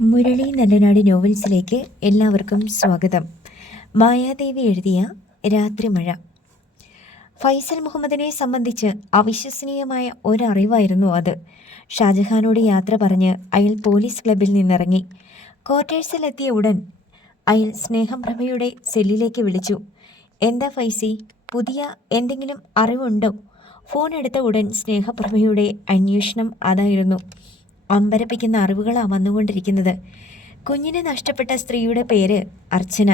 മുരളി നല്ലനാടി നോവൽസിലേക്ക് എല്ലാവർക്കും സ്വാഗതം. മായാദേവി എഴുതിയ രാത്രിമഴ. ഫൈസൽ മുഹമ്മദിനെ സംബന്ധിച്ച് അവിശ്വസനീയമായ ഒരറിവായിരുന്നു അത്. ഷാജഹാനോട് യാത്ര പറഞ്ഞ് അയാൾ പോലീസ് ക്ലബിൽ നിന്നിറങ്ങി. ക്വാർട്ടേഴ്സിലെത്തിയ ഉടൻ അയാൾ സ്നേഹപ്രഭയുടെ സെല്ലിലേക്ക് വിളിച്ചു. എന്താ ഫൈസി, പുതിയ എന്തെങ്കിലും അറിവുണ്ടോ? ഫോൺ എടുത്ത ഉടൻ സ്നേഹപ്രഭയുടെ അന്വേഷണം അതായിരുന്നു. അമ്പരപ്പിക്കുന്ന അറിവുകളാണ് വന്നുകൊണ്ടിരിക്കുന്നത്. കുഞ്ഞിനെ നഷ്ടപ്പെട്ട സ്ത്രീയുടെ പേര് അർച്ചന.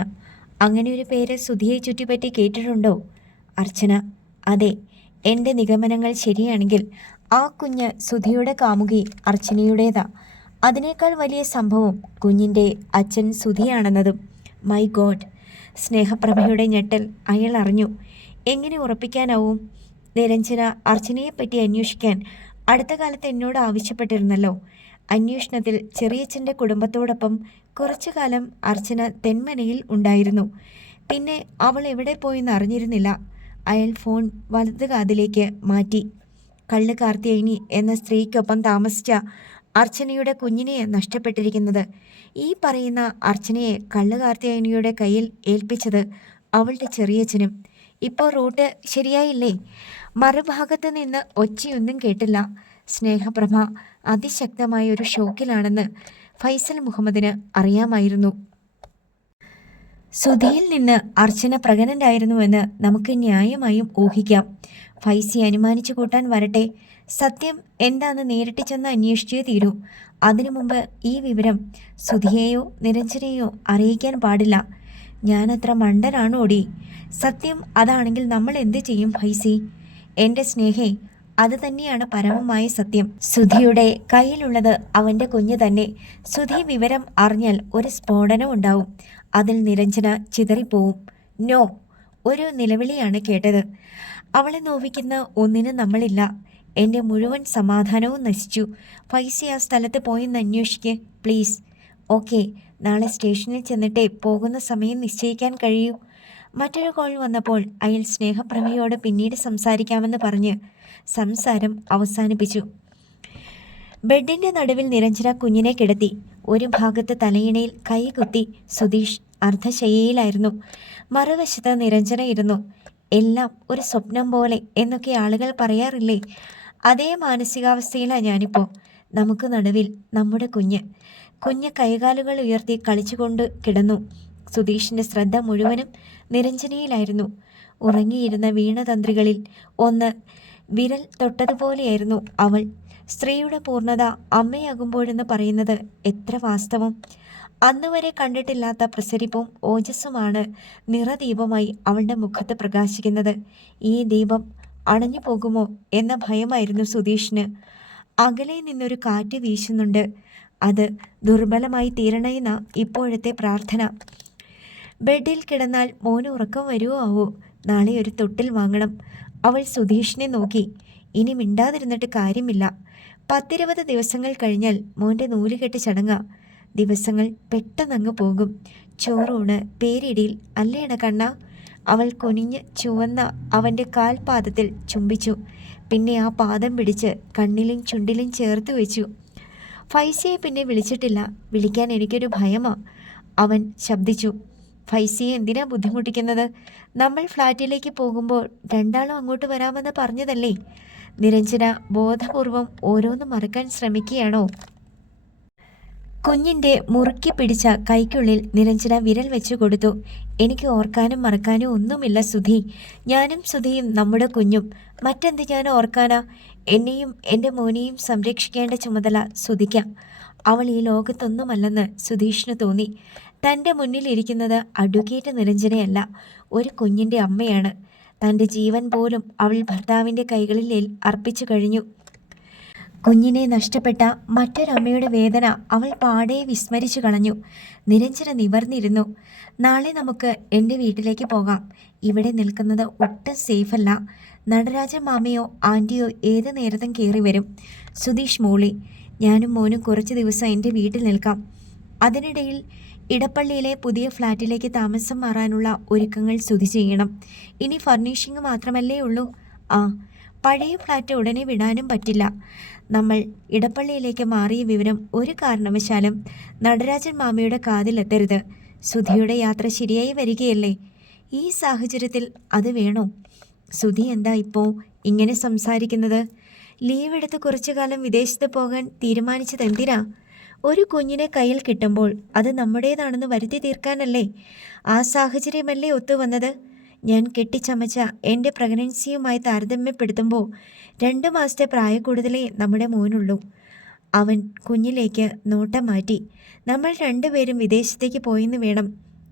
അങ്ങനെ ഒരു പേര് സുധിയെ ചുറ്റിപ്പറ്റി കേട്ടിട്ടുണ്ടോ? അർച്ചന. അതെ, എൻ്റെ നിഗമനങ്ങൾ ശരിയാണെങ്കിൽ ആ കുഞ്ഞ് സുധിയുടെ കാമുകി അർച്ചനയുടേതാ. അതിനേക്കാൾ വലിയ സംഭവം കുഞ്ഞിൻ്റെ അച്ഛൻ സുധിയാണെന്നതും. My God! സ്നേഹപ്രഭയുടെ ഞെട്ടൽ അയാൾ അറിഞ്ഞു. എങ്ങനെ ഉറപ്പിക്കാനാവും? നിരഞ്ജന അർച്ചനയെപ്പറ്റി അന്വേഷിക്കാൻ അടുത്ത കാലത്ത് എന്നോട് ആവശ്യപ്പെട്ടിരുന്നല്ലോ. അന്വേഷണത്തിൽ ചെറിയച്ഛൻ്റെ കുടുംബത്തോടൊപ്പം കുറച്ചു കാലം അർച്ചന തെന്മനയിൽ ഉണ്ടായിരുന്നു. പിന്നെ അവൾ എവിടെ പോയെന്ന് അറിഞ്ഞിരുന്നില്ല. അയാൾ ഫോൺ വലത് കാതിലേക്ക് മാറ്റി. കള്ള് കാർത്തിയായിനി എന്ന സ്ത്രീക്കൊപ്പം താമസിച്ച അർച്ചനയുടെ കുഞ്ഞിനെ നഷ്ടപ്പെട്ടിരിക്കുന്നത്. ഈ പറയുന്ന അർച്ചനയെ കള്ള് കാർത്തിയായനിയുടെ കയ്യിൽ ഏൽപ്പിച്ചത് അവളുടെ ചെറിയച്ഛനും. ഇപ്പോൾ റൂട്ട് ശരിയായില്ലേ? മറുഭാഗത്ത് നിന്ന് ഒച്ചയൊന്നും കേട്ടില്ല. സ്നേഹപ്രഭ അതിശക്തമായ ഒരു ഷോക്കിലാണെന്ന് ഫൈസൽ മുഹമ്മദിന് അറിയാമായിരുന്നു. സുധിയിൽ നിന്ന് അർച്ചന പ്രഗ്നൻ്റായിരുന്നുവെന്ന് നമുക്ക് ന്യായമായും ഊഹിക്കാം. ഫൈസി അനുമാനിച്ചു കൂട്ടാൻ വരട്ടെ. സത്യം എന്താണെന്ന് നേരിട്ട് ചെന്ന് അന്വേഷിച്ചേ തീരൂ. അതിനു മുമ്പ് ഈ വിവരം സുധിയെയോ നിരഞ്ജനെയോ അറിയിക്കാൻ പാടില്ല. ഞാനത്ര മണ്ടനാണോടി? സത്യം അതാണെങ്കിൽ നമ്മൾ എന്ത് ചെയ്യും ഫൈസി? എൻ്റെ സ്നേഹേ, അത് തന്നെയാണ് പരമമായ സത്യം. സുധിയുടെ കയ്യിലുള്ളത് അവൻ്റെ കുഞ്ഞ് തന്നെ. സുധി വിവരം അറിഞ്ഞാൽ ഒരു സ്ഫോടനം ഉണ്ടാവും. അതിൽ നിരഞ്ജന ചിതറിപ്പോവും. നോ! ഒരു നിലവിളിയാണ് കേട്ടത്. അവളെ നോവിക്കുന്ന ഒന്നിനും നമ്മളില്ല. എൻ്റെ മുഴുവൻ സമാധാനവും നശിച്ചു. ഫൈസി ആ സ്ഥലത്ത് പോയെന്ന് അന്വേഷിക്ക് പ്ലീസ്. ഓക്കെ, നാളെ സ്റ്റേഷനിൽ ചെന്നിട്ടേ പോകുന്ന സമയം നിശ്ചയിക്കാൻ കഴിയൂ. മറ്റൊരു കോൾ വന്നപ്പോൾ അയാൾ സ്നേഹപ്രഭയോട് പിന്നീട് സംസാരിക്കാമെന്ന് പറഞ്ഞ് സംസാരം അവസാനിപ്പിച്ചു. ബെഡിൻ്റെ നടുവിൽ നിരഞ്ജന കുഞ്ഞിനെ കിടത്തി. ഒരു ഭാഗത്ത് തലയിണയിൽ കൈ കുത്തി സുധീഷ് അർദ്ധശയ്യയിലായിരുന്നു. മറുവശത്ത് നിരഞ്ജന ഇരുന്നു. എല്ലാം ഒരു സ്വപ്നം പോലെ എന്നൊക്കെ ആളുകൾ പറയാറില്ലേ? അതേ മാനസികാവസ്ഥയിലാണ് ഞാനിപ്പോൾ. നമുക്ക് നടുവിൽ നമ്മുടെ കുഞ്ഞ്. കൈകാലുകൾ ഉയർത്തി കളിച്ചുകൊണ്ട് കിടന്നു. സുധീഷിൻ്റെ ശ്രദ്ധ മുഴുവനും നിരഞ്ജനയിലായിരുന്നു. ഉറങ്ങിയിരുന്ന വീണതന്ത്രികളിൽ ഒന്ന് വിരൽ തൊട്ടതുപോലെയായിരുന്നു അവൾ. സ്ത്രീയുടെ പൂർണ്ണത അമ്മയാകുമ്പോഴെന്ന് പറയുന്നത് എത്ര വാസ്തവം! അന്നുവരെ കണ്ടിട്ടില്ലാത്ത പ്രസരിപ്പും ഓജസ്സുമാണ് നിറദീപമായി അവളുടെ മുഖത്ത് പ്രകാശിക്കുന്നത്. ഈ ദീപം അണഞ്ഞു പോകുമോ എന്ന ഭയമായിരുന്നു സുധീഷിന്. അകലെ നിന്നൊരു കാറ്റ് വീശുന്നുണ്ട്. അത് ദുർബലമായി തീരണയെന്ന ഇപ്പോഴത്തെ പ്രാർത്ഥന. ബെഡിൽ കിടന്നാൽ മോന് ഉറക്കം വരുമോ ആവോ? നാളെ ഒരു തൊട്ടിൽ വാങ്ങണം. അവൾ സുധീഷിനെ നോക്കി. ഇനി മിണ്ടാതിരുന്നിട്ട് കാര്യമില്ല. 10-20 ദിവസങ്ങൾ കഴിഞ്ഞാൽ മോൻ്റെ നൂലുകെട്ട് ചടങ്ങ. ദിവസങ്ങൾ പെട്ടെന്നങ്ങ് പോകും. ചോറൂണ്, പേരിടിയിൽ അല്ലേട കണ്ണ? അവൾ കുനിഞ്ഞ് ചുവന്ന അവൻ്റെ കാൽപാദത്തിൽ ചുംബിച്ചു. പിന്നെ ആ പാദം പിടിച്ച് കണ്ണിലും ചുണ്ടിലും ചേർത്ത് വെച്ചു. ഫൈസിയെ പിന്നെ വിളിച്ചിട്ടില്ല. വിളിക്കാൻ എനിക്കൊരു ഭയമാ, അവൻ ശബ്ദിച്ചു. ഫൈസിയെ എന്തിനാ ബുദ്ധിമുട്ടിക്കുന്നത്? നമ്മൾ ഫ്ലാറ്റിലേക്ക് പോകുമ്പോൾ രണ്ടാളും അങ്ങോട്ട് വരാമെന്ന് പറഞ്ഞതല്ലേ? നിരഞ്ജന ബോധപൂർവം ഓരോന്ന് മറക്കാൻ ശ്രമിക്കുകയാണോ? കുഞ്ഞിൻ്റെ മുറുക്കി പിടിച്ച കൈക്കുള്ളിൽ നിരഞ്ജന വിരൽ വെച്ചു കൊടുത്തു. എനിക്ക് ഓർക്കാനും മറക്കാനും ഒന്നുമില്ല സുധി. ഞാനും സുധിയും നമ്മുടെ കുഞ്ഞും. മറ്റെന്ത് ഞാൻ ഓർക്കാനാ? എന്നെയും എൻ്റെ മോനെയും സംരക്ഷിക്കേണ്ട ചുമതല സുധിക്കാം. അവൾ ഈ ലോകത്തൊന്നുമല്ലെന്ന് സുധീഷിന് തോന്നി. തൻ്റെ മുന്നിലിരിക്കുന്നത് അഡ്വക്കേറ്റ് നിരഞ്ജനയല്ല, ഒരു കുഞ്ഞിൻ്റെ അമ്മയാണ്. തൻ്റെ ജീവൻ പോലും അവൾ ഭർത്താവിൻ്റെ കൈകളിൽ അർപ്പിച്ചു കഴിഞ്ഞു. കുഞ്ഞിനെ നഷ്ടപ്പെട്ട മറ്റൊരമ്മയുടെ വേദന അവൾ പാടെ വിസ്മരിച്ചു കളഞ്ഞു. നിരഞ്ജന നിവർന്നിരുന്നു. നാളെ നമുക്ക് എൻ്റെ വീട്ടിലേക്ക് പോകാം. ഇവിടെ നിൽക്കുന്നത് ഒട്ടും സേഫല്ല. നടരാജ മാമയോ ആൻറ്റിയോ ഏത് നേരത്തും കയറി വരും. സുധീഷ് മൂളി. ഞാനും മോനും കുറച്ച് ദിവസം എൻ്റെ വീട്ടിൽ നിൽക്കാം. അതിനിടയിൽ ഇടപ്പള്ളിയിലെ പുതിയ ഫ്ലാറ്റിലേക്ക് താമസം മാറാനുള്ള ഒരുക്കങ്ങൾ സുധി ചെയ്യണം. ഇനി ഫർണിഷിങ് മാത്രമല്ലേ ഉള്ളൂ? ആ, പഴയ ഫ്ലാറ്റ് ഉടനെ വിടാനും പറ്റില്ല. നമ്മൾ ഇടപ്പള്ളിയിലേക്ക് മാറിയ വിവരം ഒരു കാരണവശാലും നടരാജൻ മാമയുടെ കാതിലെത്തരുത്. സുധിയുടെ യാത്ര ശരിയായി വരികയല്ലേ? ഈ സാഹചര്യത്തിൽ അത് വേണോ? സുധി എന്താ ഇപ്പോൾ ഇങ്ങനെ സംസാരിക്കുന്നത്? ലീവ് എടുത്ത് കുറച്ചു കാലം വിദേശത്ത് പോകാൻ തീരുമാനിച്ചത് എന്തിനാ? ഒരു കുഞ്ഞിനെ കയ്യിൽ കിട്ടുമ്പോൾ അത് നമ്മുടേതാണെന്ന് വരുത്തി തീർക്കാനല്ലേ? ആ സാഹചര്യമല്ലേ ഒത്തുവന്നത്? ഞാൻ കെട്ടിച്ചമച്ച എൻ്റെ പ്രഗ്നൻസിയുമായി താരതമ്യപ്പെടുത്തുമ്പോൾ 2 മാസത്തെ പ്രായക്കൂടുതലേ നമ്മുടെ മോനുള്ളൂ. അവൻ കുഞ്ഞിലേക്ക് നോട്ടം മാറ്റി. നമ്മൾ രണ്ടുപേരും വിദേശത്തേക്ക് പോയെന്ന് വേണം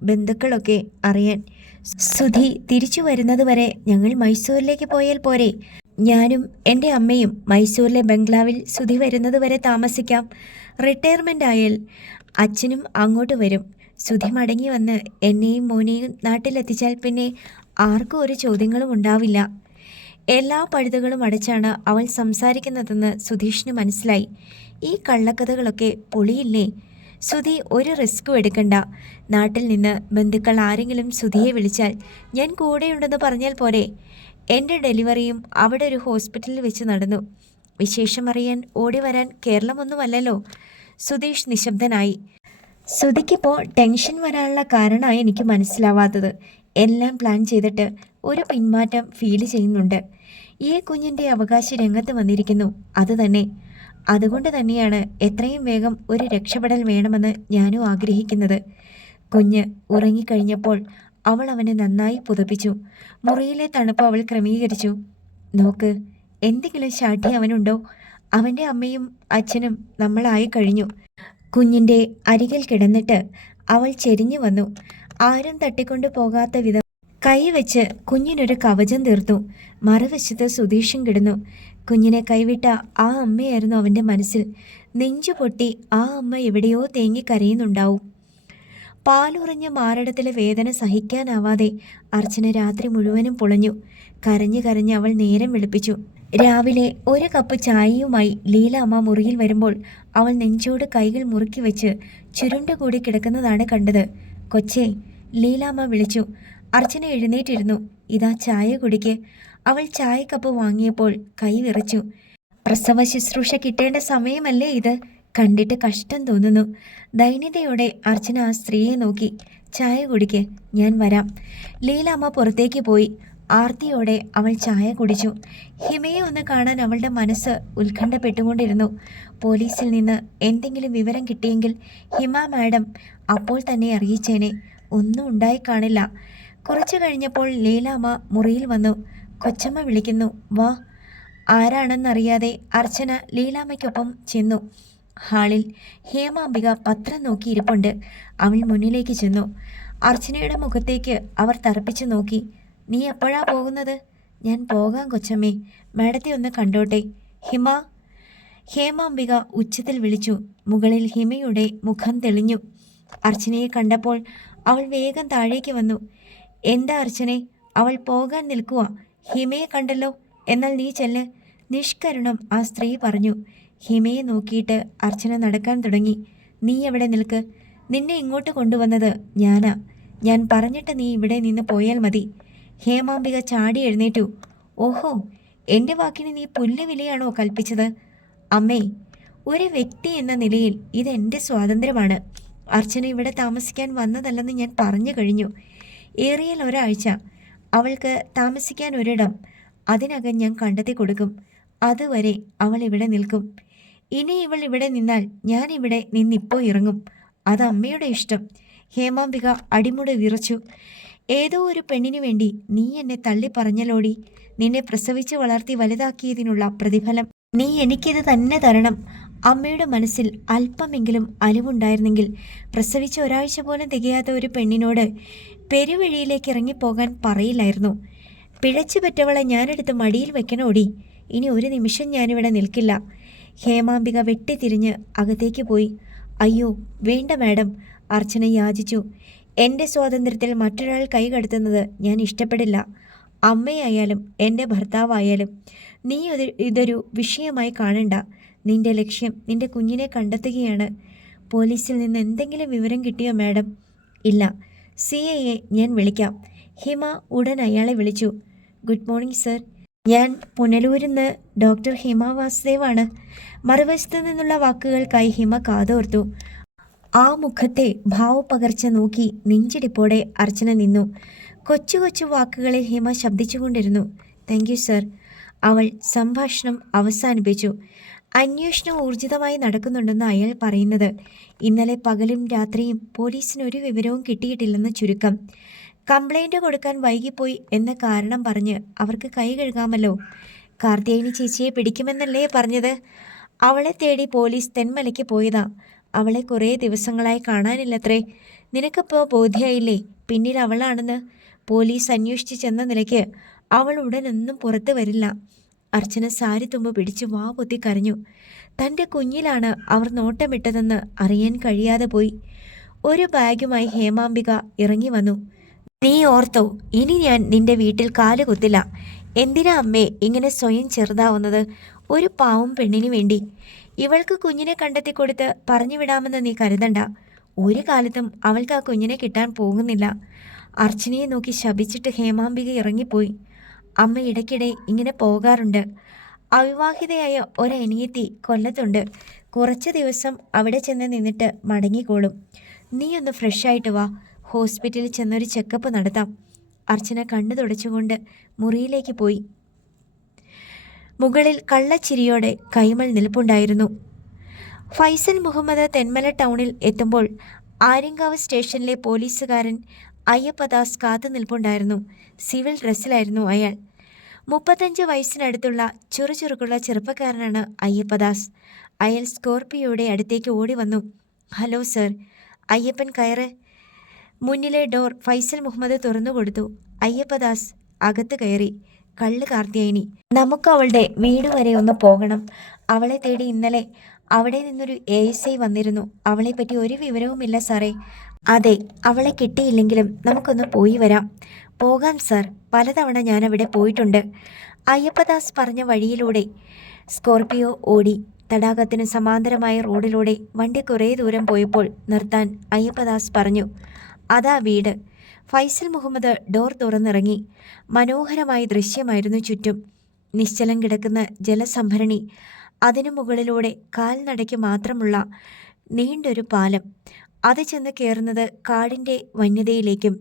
ബന്ധുക്കളൊക്കെ അറിയാൻ. സുധി തിരിച്ചു വരുന്നതുവരെ ഞങ്ങൾ മൈസൂരിലേക്ക് പോയാൽ പോരെ? ഞാനും എൻ്റെ അമ്മയും മൈസൂരിലെ ബംഗ്ലാവിൽ സുധി വരുന്നതുവരെ താമസിക്കാം. റിട്ടയർമെൻ്റ് ആയാൽ അച്ഛനും അങ്ങോട്ട് വരും. സുധി മടങ്ങി വന്ന് എന്നെയും മോനെയും നാട്ടിലെത്തിച്ചാൽ പിന്നെ ആർക്കും ഒരു ചോദ്യങ്ങളും ഉണ്ടാവില്ല. എല്ലാ പഴുതുകളും അടച്ചാണ് അവൾ സംസാരിക്കുന്നതെന്ന് സുധീഷിന് മനസ്സിലായി. ഈ കള്ളക്കഥകളൊക്കെ പൊളിയില്ലേ? സുധി ഒരു റിസ്ക്കും എടുക്കണ്ട. നാട്ടിൽ നിന്ന് ബന്ധുക്കൾ ആരെങ്കിലും സുധിയെ വിളിച്ചാൽ ഞാൻ കൂടെയുണ്ടെന്ന് പറഞ്ഞാൽ പോരെ? എൻ്റെ ഡെലിവറിയും അവിടെ ഒരു ഹോസ്പിറ്റലിൽ വെച്ച് നടന്നു. വിശേഷം അറിയാൻ ഓടി വരാൻ കേരളമൊന്നുമല്ലല്ലോ. സുധീഷ് നിശബ്ദനായി. സുധിക്കിപ്പോൾ ടെൻഷൻ വരാനുള്ള കാരണമാണ് എനിക്ക് മനസ്സിലാവാത്തത്. എല്ലാം പ്ലാൻ ചെയ്തിട്ട് ഒരു പിന്മാറ്റം ഫീൽ ചെയ്യുന്നുണ്ട്. ഈ കുഞ്ഞിൻ്റെ അവകാശി രംഗത്ത് വന്നിരിക്കുന്നു. അതുകൊണ്ട് തന്നെയാണ് എത്രയും വേഗം ഒരു രക്ഷപ്പെടൽ വേണമെന്ന് ഞാനും ആഗ്രഹിക്കുന്നത്. കുഞ്ഞ് ഉറങ്ങിക്കഴിഞ്ഞപ്പോൾ അവൾ അവനെ നന്നായി പുതപ്പിച്ചു. മുറിയിലെ തണുപ്പ് അവൾ ക്രമീകരിച്ചു. നോക്ക്, എന്തെങ്കിലും ശാഠ്യം അവനുണ്ടോ? അവൻ്റെ അമ്മയും അച്ഛനും നമ്മളായി കഴിഞ്ഞു. കുഞ്ഞിൻ്റെ അരികിൽ കിടന്നിട്ട് അവൾ ചെരിഞ്ഞു വന്നു. ആരും തട്ടിക്കൊണ്ടു പോകാത്ത വിധം കൈവച്ച് കുഞ്ഞിനൊരു കവചം തീർത്തു. മറുവശത്ത് സുധീഷും കിടന്നു. കുഞ്ഞിനെ കൈവിട്ട ആ അമ്മയായിരുന്നു അവൻ്റെ മനസ്സിൽ. നെഞ്ചു പൊട്ടി ആ അമ്മ എവിടെയോ തേങ്ങിക്കരയുന്നുണ്ടാവും. പാലുറഞ്ഞ മാരടത്തിലെ വേദന സഹിക്കാനാവാതെ അർച്ചന രാത്രി മുഴുവനും പൊളഞ്ഞു. കരഞ്ഞു കരഞ്ഞ് അവൾ നേരം വെളുപ്പിച്ചു. രാവിലെ ഒരു കപ്പ് ചായയുമായി ലീലാമ്മ മുറിയിൽ വരുമ്പോൾ അവൾ നെഞ്ചോട് കൈകൾ മുറുക്കി വെച്ച് ചുരുണ്ടുകൂടി കിടക്കുന്നതാണ് കണ്ടത്. കൊച്ചേ, ലീലാമ്മ വിളിച്ചു. അർച്ചന എഴുന്നേറ്റിരുന്നു. ഇതാ ചായ കുടിക്ക്. അവൾ ചായക്കപ്പ് വാങ്ങിയപ്പോൾ കൈ വിറച്ചു. പ്രസവ ശുശ്രൂഷ കിട്ടേണ്ട സമയമല്ലേ ഇത്? കണ്ടിട്ട് കഷ്ടം തോന്നുന്നു. ദൈന്യതയോടെ അർച്ചന ആ സ്ത്രീയെ നോക്കി. ചായ കുടിക്ക്, ഞാൻ വരാം. ലീലാമ്മ പുറത്തേക്ക് പോയി. ആർത്തിയോടെ അവൾ ചായ കുടിച്ചു. ഹിമയെ ഒന്ന് കാണാൻ അവളുടെ മനസ്സ് ഉത്കണ്ഠപ്പെട്ടുകൊണ്ടിരുന്നു. പോലീസിൽ നിന്ന് എന്തെങ്കിലും വിവരം കിട്ടിയെങ്കിൽ ഹിമ മാഡം അപ്പോൾ തന്നെ അറിയിച്ചേനെ. ഒന്നും ഉണ്ടായി കാണില്ല. കുറച്ചു കഴിഞ്ഞപ്പോൾ ലീലാമ്മ മുറിയിൽ വന്നു. കൊച്ചമ്മ വിളിക്കുന്നു, വാ. ആരാണെന്നറിയാതെ അർച്ചന ലീലാമ്മയ്ക്കൊപ്പം ചെന്നു. ഹാളിൽ ഹേമാംബിക പത്രം നോക്കി ഇരിപ്പുണ്ട്. അവൾ മുന്നിലേക്ക് ചെന്നു. അർച്ചനയുടെ മുഖത്തേക്ക് അവർ തറപ്പിച്ചു നോക്കി. നീ എപ്പോഴാ പോകുന്നത്? ഞാൻ പോകാം കൊച്ചമ്മേ, മാഡത്തെ ഒന്ന് കണ്ടോട്ടെ. ഹിമ. ഹേമാംബിക ഉച്ചത്തിൽ വിളിച്ചു. മുകളിൽ ഹിമയുടെ മുഖം തെളിഞ്ഞു. അർച്ചനയെ കണ്ടപ്പോൾ അവൾ വേഗം താഴേക്ക് വന്നു. എന്താ അർച്ചനെ? അവൾ പോകാൻ നിൽക്കുക. ഹിമയെ കണ്ടല്ലോ, എന്നാൽ നീ ചെല്ല്. നിഷ്കരുണം ആ സ്ത്രീ പറഞ്ഞു. ഹിമയെ നോക്കിയിട്ട് അർച്ചന നടക്കാൻ തുടങ്ങി. നീ എവിടെ നിൽക്ക്. നിന്നെ ഇങ്ങോട്ട് കൊണ്ടുവന്നത് ഞാനാ. ഞാൻ പറഞ്ഞിട്ട് നീ ഇവിടെ നിന്ന് പോയാൽ മതി. ഹേമാംബിക ചാടി എഴുന്നേറ്റു. ഓഹോ, എൻ്റെ വാക്കിന് നീ പുല്ലുവിലയാണോ കൽപ്പിച്ചത്? അമ്മേ, ഒരു വ്യക്തി എന്ന നിലയിൽ ഇതെൻ്റെ സ്വാതന്ത്ര്യമാണ്. അർച്ചന ഇവിടെ താമസിക്കാൻ വന്നതല്ലെന്ന് ഞാൻ പറഞ്ഞു കഴിഞ്ഞു. ഏറിയാൽ ഒരാഴ്ച. അവൾക്ക് താമസിക്കാൻ ഒരിടം അതിനകം ഞാൻ കണ്ടെത്തി കൊടുക്കും. അതുവരെ അവൾ ഇവിടെ നിൽക്കും. ഇനി ഇവൾ ഇവിടെ നിന്നാൽ ഞാൻ ഇവിടെ നിന്നിപ്പോൾ ഇറങ്ങും. അത് അമ്മയുടെ ഇഷ്ടം. ഹേമാംബിക അടിമുടി വിറച്ചു. ഏതോ ഒരു പെണ്ണിനു വേണ്ടി നീ എന്നെ തള്ളി പറഞ്ഞലോടി. നിന്നെ പ്രസവിച്ച് വളർത്തി വലുതാക്കിയതിനുള്ള പ്രതിഫലം നീ എനിക്കിത് തന്നെ തരണം. അമ്മയുടെ മനസ്സിൽ അല്പമെങ്കിലും അലിവുണ്ടായിരുന്നെങ്കിൽ പ്രസവിച്ച് ഒരാഴ്ച പോലും തികയാത്ത ഒരു പെണ്ണിനോട് പെരുവഴിയിലേക്ക് ഇറങ്ങിപ്പോകാൻ പറയില്ലായിരുന്നു. പിഴച്ചു പറ്റവളെ ഞാനെടുത്ത് മടിയിൽ വെക്കണോടി. ഇനി ഒരു നിമിഷം ഞാനിവിടെ നിൽക്കില്ല. ഹേമാംബിക വെട്ടിത്തിരിഞ്ഞ് അകത്തേക്ക് പോയി. അയ്യോ വേണ്ട മാഡം, അർച്ചന യാചിച്ചു. എൻ്റെ സ്വാതന്ത്ര്യത്തിൽ മറ്റൊരാൾ കൈകടത്തുന്നത് ഞാൻ ഇഷ്ടപ്പെടില്ല. അമ്മയായാലും എൻ്റെ ഭർത്താവായാലും. നീ ഇതൊരു വിഷയമായി കാണണ്ട. നിന്റെ ലക്ഷ്യം നിന്റെ കുഞ്ഞിനെ കണ്ടെത്തുകയാണ്. പോലീസിൽ നിന്ന് എന്തെങ്കിലും വിവരം കിട്ടിയോ മാഡം? ഇല്ല. CIയെ ഞാൻ വിളിക്കാം. ഹിമ ഉടൻ അയാളെ വിളിച്ചു. Good morning sir. ഞാൻ പുനലൂരിന്ന് ഡോക്ടർ ഹിമ വാസുദേവാണ്. മറുവശത്തു നിന്നുള്ള വാക്കുകൾക്കായി ഹിമ കാതോർത്തു. ആ മുഖത്തെ ഭാവപകർച്ച നോക്കി നെഞ്ചിടിപ്പോടെ അർച്ചന നിന്നു. കൊച്ചു കൊച്ചു വാക്കുകളിൽ ഹിമ ശബ്ദിച്ചുകൊണ്ടിരുന്നു. Thank you sir. അവൾ സംഭാഷണം അവസാനിപ്പിച്ചു. അന്വേഷണം ഊർജിതമായി നടക്കുന്നുണ്ടെന്ന് അയാൾ പറയുന്നത്. ഇന്നലെ പകലും രാത്രിയും പോലീസിന് ഒരു വിവരവും കിട്ടിയിട്ടില്ലെന്ന് ചുരുക്കം. കംപ്ലൈൻറ്റ് കൊടുക്കാൻ വൈകിപ്പോയി എന്ന കാരണം പറഞ്ഞ് അവർക്ക് കൈ കഴുകാമല്ലോ. കാർത്തിയായനി ചേച്ചിയെ പിടിക്കുമെന്നല്ലേ പറഞ്ഞത്? അവളെ തേടി പോലീസ് തെന്മലയ്ക്ക് പോയതാ. അവളെ കുറേ ദിവസങ്ങളായി കാണാനില്ലത്രേ. നിനക്കിപ്പോൾ ബോധ്യായില്ലേ പിന്നിൽ അവളാണെന്ന്? പോലീസ് അന്വേഷിച്ച് ചെന്ന നിലയ്ക്ക് അവൾ ഉടനൊന്നും പുറത്തു വരില്ല. അർച്ചന സാരിത്തുമ്പ് പിടിച്ച് വാ പൊത്തി കരഞ്ഞു. തൻ്റെ കുഞ്ഞിലാണ് അവർ നോട്ടമിട്ടതെന്ന് അറിയാൻ കഴിയാതെ പോയി. ഒരു ബാഗുമായി ഹേമാംബിക ഇറങ്ങി വന്നു. നീ ഓർത്തോ, ഇനി ഞാൻ നിന്റെ വീട്ടിൽ കാലുകുത്തില്ല. എന്തിനാ അമ്മേ ഇങ്ങനെ സ്വയം ചെറുതാവുന്നത്? ഒരു പാവം പെണ്ണിന് വേണ്ടി. ഇവൾക്ക് കുഞ്ഞിനെ കണ്ടെത്തി കൊടുത്ത് പറഞ്ഞു വിടാമെന്ന് നീ കരുതണ്ട. ഒരു കാലത്തും അവൾക്ക് ആ കുഞ്ഞിനെ കിട്ടാൻ പോകുന്നില്ല. അർച്ചനയെ നോക്കി ശപിച്ചിട്ട് ഹേമാംബിക ഇറങ്ങിപ്പോയി. അമ്മ ഇടയ്ക്കിടെ ഇങ്ങനെ പോകാറുണ്ട്. അവിവാഹിതയായ ഒരനിയത്തി കൊല്ലത്തുണ്ട്. കുറച്ച് ദിവസം അവിടെ ചെന്ന് നിന്നിട്ട് മടങ്ങിക്കോളും. നീ ഒന്ന് ഫ്രഷായിട്ട് വാ, ഹോസ്പിറ്റലിൽ ചെന്നൊരു ചെക്കപ്പ് നടത്താം. അർച്ചന കണ്ണു തുടച്ചുകൊണ്ട് മുറിയിലേക്ക് പോയി. മുകളിൽ കള്ളച്ചിരിയോടെ കൈമൾ നിൽപ്പുണ്ടായിരുന്നു. ഫൈസൽ മുഹമ്മദ് തെന്മല ടൗണിൽ എത്തുമ്പോൾ ആര്യങ്കാവ് സ്റ്റേഷനിലെ പോലീസുകാരൻ അയ്യപ്പദാസ് കാത്തു നിൽപ്പുണ്ടായിരുന്നു. സിവിൽ ഡ്രസ്സിലായിരുന്നു അയാൾ. 35 വയസ്സിനടുത്തുള്ള ചുറുചുറുക്കുള്ള ചെറുപ്പക്കാരനാണ് അയ്യപ്പദാസ്. അയാൾ സ്കോർപിയോയുടെ അടുത്തേക്ക് ഓടി വന്നു. Hello sir. അയ്യപ്പൻ കയറ്. മുന്നിലെ ഡോർ ഫൈസൽ മുഹമ്മദ് തുറന്നുകൊടുത്തു. അയ്യപ്പദാസ് അകത്ത് കയറി. കള്ള് കാർത്തിയായനി. നമുക്ക് അവളുടെ വീട് വരെ ഒന്ന് പോകണം. അവളെ തേടി ഇന്നലെ അവിടെ നിന്നൊരു ASI വന്നിരുന്നു. അവളെപ്പറ്റി ഒരു വിവരവുമില്ല സാറേ. അതെ, അവളെ കിട്ടിയില്ലെങ്കിലും നമുക്കൊന്ന് പോയി വരാം. പോകാം സാർ, പലതവണ ഞാനവിടെ പോയിട്ടുണ്ട്. അയ്യപ്പദാസ് പറഞ്ഞ വഴിയിലൂടെ സ്കോർപിയോ ഓടി. തടാകത്തിന് സമാന്തരമായ റോഡിലൂടെ വണ്ടി കുറേ ദൂരം പോയപ്പോൾ നിർത്താൻ അയ്യപ്പദാസ് പറഞ്ഞു. അതാ വീട്. ഫൈസൽ മുഹമ്മദ് ഡോർ തുറന്നിറങ്ങി. മനോഹരമായ ദൃശ്യമായിരുന്നു ചുറ്റും. നിശ്ചലം കിടക്കുന്ന ജലസംഭരണി, അതിനു മുകളിലൂടെ കാൽനടയ്ക്ക് മാത്രമുള്ള നീണ്ടൊരു പാലം. അത് ചെന്ന് കയറുന്നത് കാടിൻ്റെ വന്യതയിലേക്കും.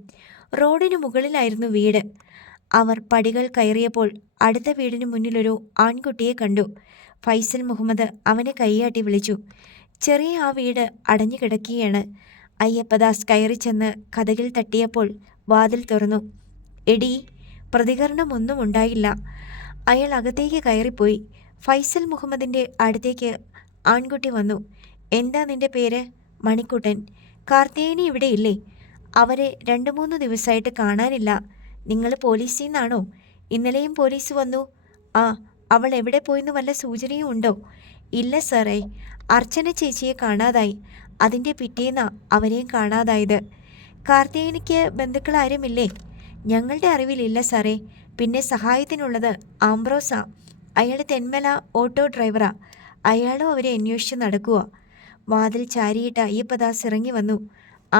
റോഡിനു മുകളിലായിരുന്നു വീട്. അവർ പടികൾ കയറിയപ്പോൾ അടുത്ത വീടിന് മുന്നിലൊരു ആൺകുട്ടിയെ കണ്ടു. ഫൈസൽ മുഹമ്മദ് അവനെ കൈയാട്ടി വിളിച്ചു. ചെറിയ ആ വീട് അടഞ്ഞു കിടക്കുകയാണ്. അയ്യപ്പദാസ് കയറി ചെന്ന് കതകിൽ തട്ടിയപ്പോൾ വാതിൽ തുറന്നു. എടീ. പ്രതികരണമൊന്നും ഉണ്ടായില്ല. അയാൾ അകത്തേക്ക് കയറിപ്പോയി. ഫൈസൽ മുഹമ്മദിൻ്റെ അടുത്തേക്ക് ആൺകുട്ടി വന്നു. എന്താ നിന്റെ പേര്? മണിക്കുട്ടൻ. കാർത്തിയായനി ഇവിടെ ഇല്ലേ? അവരെ 2-3 ദിവസമായിട്ട് കാണാനില്ല. നിങ്ങൾ പോലീസിൽ നിന്നാണോ? ഇന്നലെയും പോലീസ് വന്നു. ആ, അവൾ എവിടെ പോയെന്ന് വല്ല സൂചനയും ഉണ്ടോ? ഇല്ല സാറേ, അർച്ചന ചേച്ചിയെ കാണാതായി. അതിൻ്റെ പിറ്റേന്നാ അവരെയും കാണാതായത്. കാർത്തിയായനിക്ക് ബന്ധുക്കളാരുമില്ലേ? ഞങ്ങളുടെ അറിവിലില്ല സാറേ. പിന്നെ സഹായത്തിനുള്ളത് ആംബ്രോസാ. അയാൾ തെന്മല ഓട്ടോ ഡ്രൈവറാ. അയാളും അവരെ അന്വേഷിച്ച് നടക്കുക. വാതിൽ ചാരിയിട്ട് അയ്യപ്പദാസ് ഇറങ്ങി വന്നു.